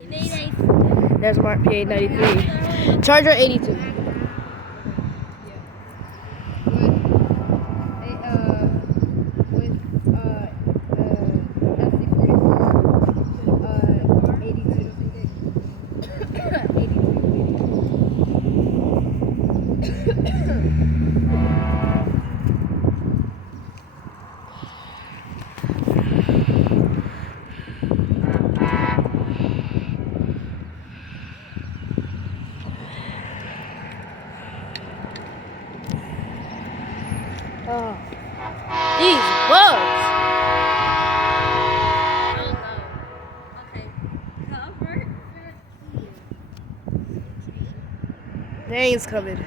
There's Marc P893. Charger 82. Oh. These bugs. Oh no. Okay. Cover. Dang, it's coming.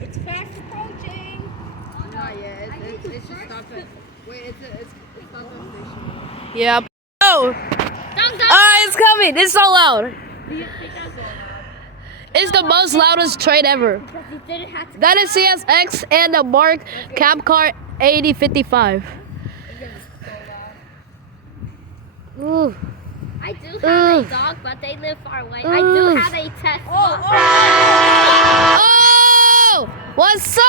It's fast approaching. Not yet. It's just stopped at. Wait, it's stopped at station. Yeah. Oh. Alright, it's coming. It's so loud. It's the most loudest train ever. That is CSX and the Marc Cab Car 8055. Ooh. I do have a dog, but they live far away. I do have a Tesla. Oh! What's up?